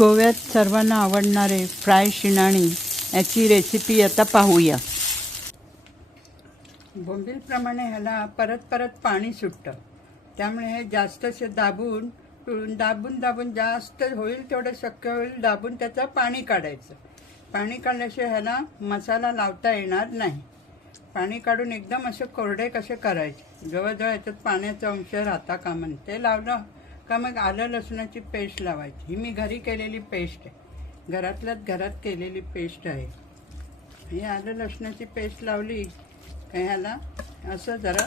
गोव्यात सर्वांना आवडणारे फ्राय शिणाणी याची रेसिपी आता पाहूया। बोंबीलप्रमाणे ह्याला परत परत पाणी सुटतं, त्यामुळे हे जास्तसे दाबून दाबून जास्त होईल तेवढं शक्य होईल दाबून त्याचं पाणी काढायचं। पाणी काढल्याशिवाय ह्याला मसाला लावता येणार नाही। पाणी काढून एकदम असे कोरडे कसे करायचे, जवळजवळ याच्यात पाण्याचा अंश राहता कामा नये। ते लावलं का मग आलं लसणाची पेस्ट लावायची। ही मी घरी केलेली पेस्ट आहे, घरातल्याच घरात केलेली पेस्ट आहे। ही आलं लसणाची पेस्ट लावली का ह्याला असं जरा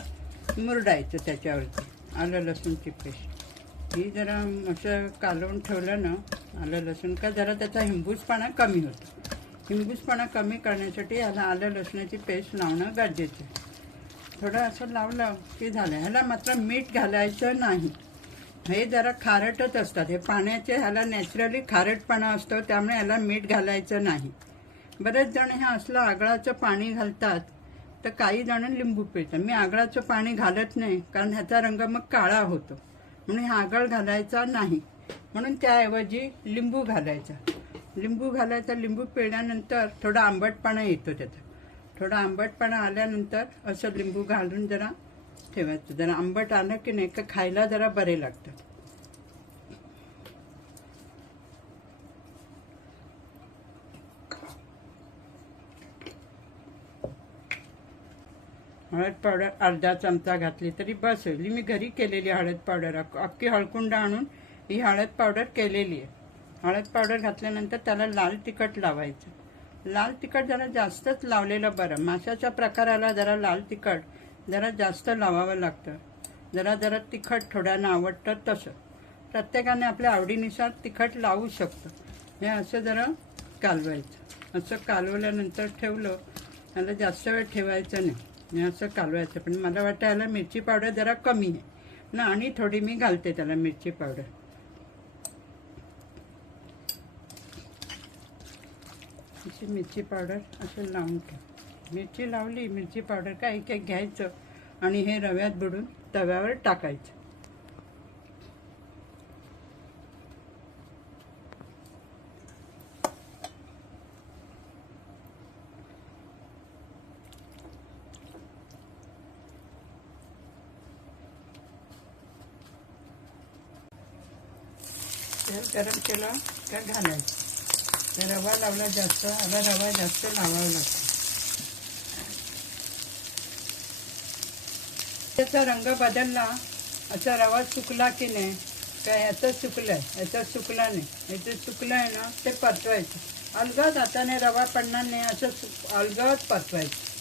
मुरडायचं त्याच्यावरती आलं लसूणची पेस्ट। ही जरा असं कालवून ठेवलं ना आलं लसूण का जरा त्याचा हिंबूसपणा कमी होतो। हिंबूसपणा कमी करण्यासाठी ह्याला आलं लसणाची पेस्ट लावणं गरजेचं आहे। थोडं असं लावलं की झालं। ह्याला मात्र मीठ घालायचं नाही, हे जरा खारटच असतात हे पाण्याचे, ह्याला नॅचरली खारटपणा असतो, त्यामुळे ह्याला मीठ घालायचं नाही। बरेच जण हे असलं आगळाचं पाणी घालतात, तर काही जण लिंबू पिळतात। मी आगळाचं पाणी घालत नाही, कारण ह्याचा रंग मग काळा होतो, म्हणून हा आगळ घालायचा नाही। म्हणून त्याऐवजी लिंबू घालायचा। लिंबू घालायचा, लिंबू पिळल्यानंतर थोडा आंबटपणा येतो त्याचा। थोडा आंबटपणा आल्यानंतर असं लिंबू घालून जरा ठेवायचं। जरा आंबट आलं की नाही का खायला जरा बरे लागतात। हळद पावडर अर्धा चमचा घातली तरी बस होईल। मी घरी केलेली हळद पावडर, अख्खी हळकुंड आणून ही हळद पावडर केलेली आहे। हळद पावडर घातल्यानंतर त्याला लाल तिखट लावायचं। लाल तिखट जरा जास्तच लावलेलं बरं, माशाच्या प्रकाराला जरा लाल तिखट जरा जास्त लावावं लागतं। जरा जरा तिखट थोड्यांना आवडतं तसं, प्रत्येकाने आपल्या आवडीनुसार तिखट लावू शकतो। हे असं जरा कालवायचं। असं कालवल्यानंतर ठेवलं, याला जास्त वेळ ठेवायचं नाही, हे असं कालवायचं। पण मला वाटतं याला मिरची पावडर जरा कमी आहे ना, आणि थोडी मी घालते त्याला मिरची पावडर। अशी मिरची पावडर असं लावून ठेव। मिरची लावली, मिरची पावडर काय एक एक घ्यायचं आणि हे रव्यात बुडून तव्यावर टाकायचं। तेल गरम केलं का घालायचं। रवा लावला जास्त, ह्याला रवा जास्त लावावा लागतो। त्याचा रंग बदलला, असा रवा सुकला की नाही का ह्याचं सुकलंय, ह्याचं सुकला नाही, ह्याचं सुकलं आहे ना ते परतवायचं। अलगद हाताने रवा पडणार नाही, असं अलगद परतवायचं।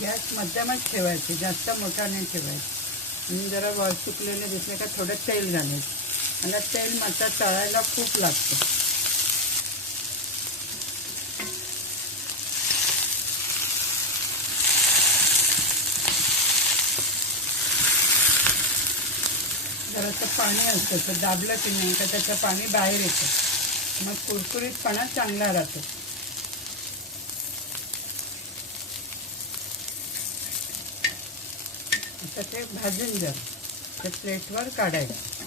गॅस मध्यमच ठेवायची, जास्त मोठा नाही ठेवायचं। आणि जरा वर सुकलेले दिसले का थोडं तेल घालायचं। आणि तेल मात्र तळायला खूप लागतं। जरासं पाणी असतं, तर दाबलं की नाही का त्याचं पाणी बाहेर येतं, मग कुरकुरीतपणा चांगला राहतो। आता ते भाजून जाईल, त्या प्लेटवर काढायचं।